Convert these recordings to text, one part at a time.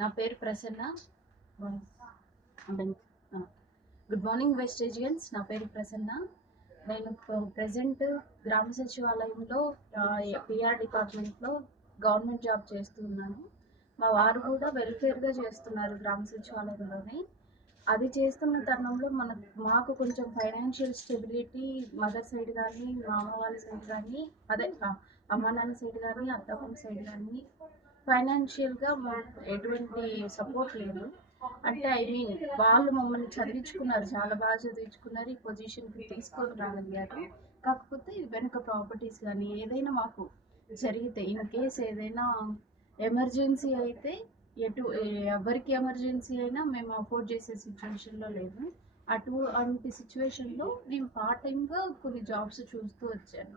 నా పేరు Prasanna. Good morning వెస్టేజియన్స్. నా పేరు ప్రసన్న. నేను ప్రజెంట్ గ్రామ సచివాలయంలో పిఆర్ డిపార్ట్మెంట్లో గవర్నమెంట్ జాబ్ చేస్తున్నాను. మా వారు కూడా వెల్ఫేర్గా చేస్తున్నారు గ్రామ సచివాలయంలోనే. అది చేస్తున్న తరుణంలో మాకు కొంచెం ఫైనాన్షియల్ స్టెబిలిటీ మదర్ సైడ్ కానీ, మా అమ్మ వాళ్ళ సైడ్ కానీ, అదే అమ్మ నాన్న సైడ్ కానీ, అత్తమ్మ సైడ్ కానీ ఫైనాన్షియల్గా ఎటువంటి సపోర్ట్ లేదు. అంటే వాళ్ళు మమ్మల్ని చదివించుకున్నారు, చాలా బాగా చదివించుకున్నారు, ఈ పొజిషన్కి తీసుకొని రాగలిగారు. కాకపోతే వెనుక ప్రాపర్టీస్ కానీ ఏదైనా మాకు జరిగితే, ఇన్ కేస్ ఏదైనా ఎమర్జెన్సీ అయితే ఎవరికి ఎమర్జెన్సీ అయినా మేము అఫోర్డ్ చేసే సిచ్యువేషన్లో లేదు. అటువంటి సిచ్యువేషన్లో నేను పార్ట్ టైంగా కొన్ని జాబ్స్ చూస్తూ వచ్చాను.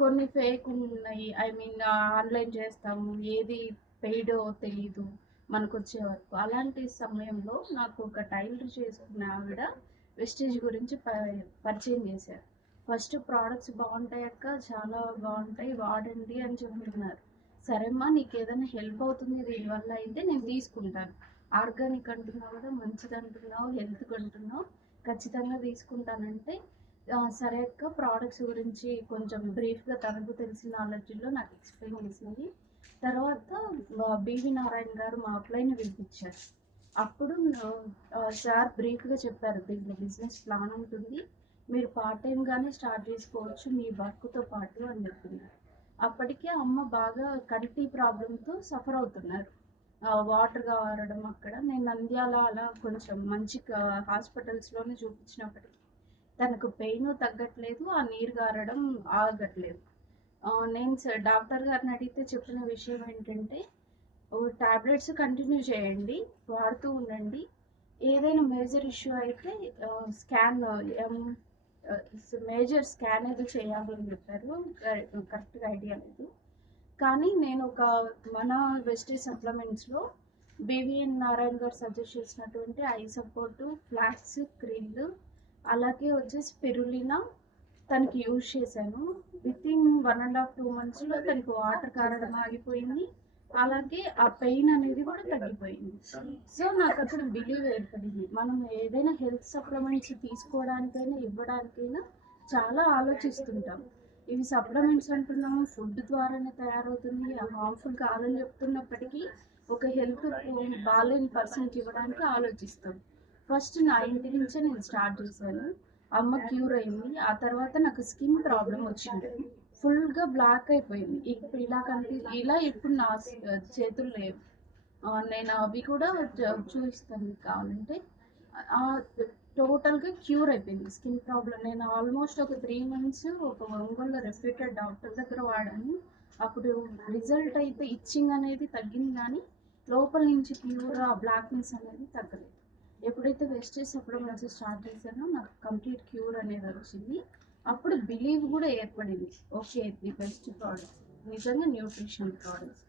కొన్ని ఫేక్ ఉన్నాయి, ఆన్లైన్ చేస్తాము, ఏది పెయిడో తెలియదు మనకు వచ్చే వరకు. అలాంటి సమయంలో నాకు ఒక టైలర్ చేసుకున్న ఆవిడ వెస్టేజ్ గురించి పరిచయం చేశారు. ఫస్ట్ ప్రోడక్ట్స్ బాగుంటాయి అక్క, చాలా బాగుంటాయి, వాడండి అని చెప్తున్నారు. సరేమ్మా, నీకు ఏదైనా హెల్ప్ అవుతుంది దీనివల్ల అయితే నేను తీసుకుంటాను, ఆర్గానిక్ అంటున్నావు కదా, మంచిది అంటున్నావు, హెల్త్ అంటున్నావు, ఖచ్చితంగా తీసుకుంటానంటే సరే అక్క, ప్రోడక్ట్స్ గురించి కొంచెం బ్రీఫ్గా తనకు తెలిసిన నాలెడ్జ్లో నాకు ఎక్స్ప్లెయిన్ చేసింది. తర్వాత బివి నారాయణ గారు మా అప్లైని పిలిపించారు. అప్పుడు సార్ బ్రీఫ్గా చెప్పారు, దీంట్లో బిజినెస్ ప్లాన్ ఉంటుంది, మీరు పార్ట్ టైంగానే స్టార్ట్ చేసుకోవచ్చు మీ వర్క్తో పాటు అని చెప్తున్నారు. అప్పటికే అమ్మ బాగా కంటి ప్రాబ్లంతో సఫర్ అవుతున్నారు, వాటర్ కావడం. అక్కడ నేను నంద్యాల అలా కొంచెం మంచి హాస్పిటల్స్లోనే చూపించినప్పటికీ తనకు పెయిన్ తగ్గట్లేదు, ఆ నీరు గారడం ఆగట్లేదు. నేను డాక్టర్ గారిని అడిగితే చెప్పిన విషయం ఏంటంటే, టాబ్లెట్స్ కంటిన్యూ చేయండి, వాడుతూ ఉండండి, ఏదైనా మేజర్ ఇష్యూ అయితే మేజర్ స్కాన్ ఏదో చేయాలని చెప్పారు. కరెక్ట్గా ఐడియా లేదు. కానీ నేను మన వెస్టేజ్ సప్లిమెంట్స్లో బివిఎన్ నారాయణ గారు సజెస్ట్ చేసినటువంటి ఐ సపోర్టు, ఫ్లాక్స్, క్రిల్, అలాగే వచ్చేసి స్పిరులినా తనకి యూజ్ చేశాను. వితిన్ 1.5-2 monthsలో తనకి వాటర్ కారడం ఆగిపోయింది, అలాగే ఆ పెయిన్ అనేది కూడా తగ్గిపోయింది. సో నాకు అక్కడ బిలీవ్ ఏర్పడింది, మనం ఏదైనా హెల్త్ సప్లిమెంట్స్ తీసుకోవడానికైనా ఇవ్వడానికైనా చాలా ఆలోచిస్తుంటాం. ఇవి సప్లిమెంట్స్ అంటున్నాము, ఫుడ్ ద్వారానే తయారవుతుంది, హార్మ్ఫుల్ కాదని చెప్తున్నప్పటికీ ఒక హెల్త్ బాగాలేని పర్సన్కి ఇవ్వడానికి ఆలోచిస్తాం. ఫస్ట్ నా ఇంటి నుంచే నేను స్టార్ట్ చేశాను. అమ్మ క్యూర్ అయింది. ఆ తర్వాత నాకు స్కిన్ ప్రాబ్లం వచ్చింది, ఫుల్గా బ్లాక్ అయిపోయింది. ఇప్పుడు ఇలా ఇప్పుడు నా చేతులు లేవు. నేను అవి కూడా చూపిస్తాను కావాలంటే. టోటల్గా క్యూర్ అయిపోయింది స్కిన్ ప్రాబ్లం. నేను ఆల్మోస్ట్ ఒక 3 months ఒక ఒంగోలులో రెప్యూటెడ్ డాక్టర్ దగ్గర వాడాను. అప్పుడు రిజల్ట్ అయితే ఇచ్చింగ్ అనేది తగ్గింది, కానీ లోపల నుంచి ప్యూర్ ఆ బ్లాక్నెస్ అనేది తగ్గలేదు. ఎప్పుడైతే వెస్టేజ్ సప్లిమెంట్స్ స్టార్ట్ చేశానో నాకు కంప్లీట్ క్యూర్ అనేది వచ్చింది. అప్పుడు బిలీవ్ కూడా ఏర్పడింది, ఓకే ది బెస్ట్ ప్రోడక్ట్స్, నిజంగా న్యూట్రిషన్ ప్రోడక్ట్స్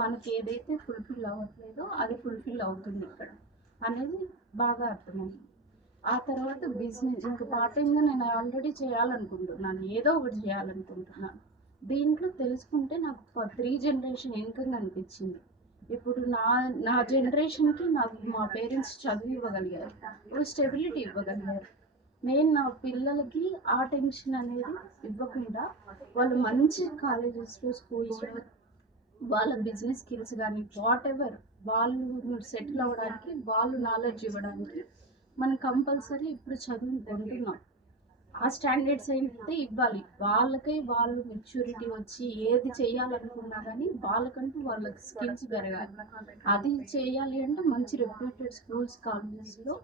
మనకి ఏదైతే ఫుల్ఫిల్ అవ్వట్లేదో అది ఫుల్ఫిల్ అవుతుంది ఇక్కడ అనేది బాగా అర్థమైంది. ఆ తర్వాత బిజినెస్ ఇంకా పార్ట్ టైంగా నేను ఆల్రెడీ చేయాలనుకుంటున్నాను, ఏదో ఒకటి చేయాలనుకుంటున్నాను. దీంట్లో తెలుసుకుంటే నాకు 3 generation ఇన్కమ్ అనిపించింది. ఇప్పుడు నా జనరేషన్కి మా పేరెంట్స్ చదువు ఇవ్వగలిగారు, స్టెబిలిటీ ఇవ్వగలిగారు. నేను నా పిల్లలకి ఆ టెన్షన్ అనేది ఇవ్వకుండా వాళ్ళు మంచి కాలేజెస్లో, స్కూల్స్లో వాళ్ళ బిజినెస్ స్కిల్స్ కానీ వాట్ ఎవర్ వాళ్ళు సెటిల్ అవ్వడానికి, వాళ్ళు నాలెడ్జ్ ఇవ్వడానికి మనం కంపల్సరీ ఇప్పుడు చదువుని కొంటున్నాం. ఆ స్టాండర్డ్స్ అయితే ఇవ్వాలి, వాళ్ళు మెచ్యూరిటీ వచ్చి ఏది చేయాలనుకున్నా కానీ వాళ్ళకంటూ వాళ్ళకి స్కిల్స్ పెరగాలి. అది చేయాలి అంటే మంచి రెప్యూటెడ్ స్కూల్స్, కాలేజెస్లో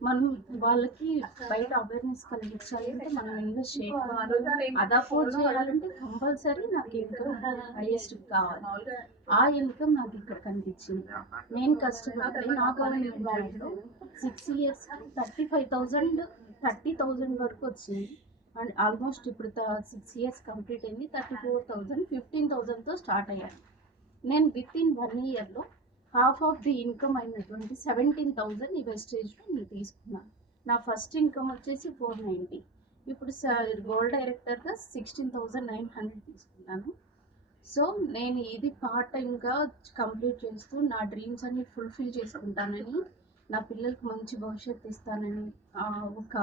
మనం వాళ్ళకి బయట అవేర్నెస్ కలిగించాలి అంటే మనం ఇన్వెస్ట్ చేయాలి. అది అఫోర్డ్ చేయాలంటే కంపల్సరీ నాకు ఇన్కమ్ హైయెస్ట్ కావాలి. ఆ ఇన్కమ్ నాకు ఇక్కడ కనిపించింది. నేను కష్టపడితే నా గవర్నమెంట్లో 6 years 30,000 వరకు వచ్చింది. అండ్ ఆల్మోస్ట్ ఇప్పుడు 6 years కంప్లీట్ అయింది. 34,000 15,000తో స్టార్ట్ అయ్యాను. నేను వితిన్ 1 yearలో హాఫ్ ఆఫ్ ది ఇన్కమ్ అయినటువంటి 17,000 ఈ వెస్టేజ్లో నేను తీసుకున్నాను. నా ఫస్ట్ ఇన్కమ్ వచ్చేసి 490, ఇప్పుడు గోల్డ్ డైరెక్టర్గా 16,900 తీసుకున్నాను. సో నేను ఇది పార్ట్ టైంగా కంప్లీట్ చేస్తూ నా డ్రీమ్స్ అన్ని ఫుల్ఫిల్ చేసుకుంటానని, నా పిల్లలకి మంచి భవిష్యత్తు ఇస్తానని ఒక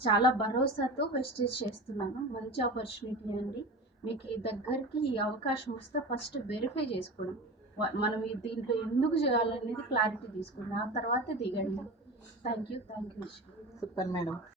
చాలా భరోసాతో వెస్టేజ్ చేస్తున్నాను. మంచి ఆపర్చునిటీ అండి. మీకు ఈ దగ్గరికి ఈ అవకాశం వస్తే ఫస్ట్ వెరిఫై చేసుకోండి. మనం దీంట్లో ఎందుకు చేయాలనేది క్లారిటీ తీసుకోండి. ఆ తర్వాత దిగండి. Thank you. Super madam.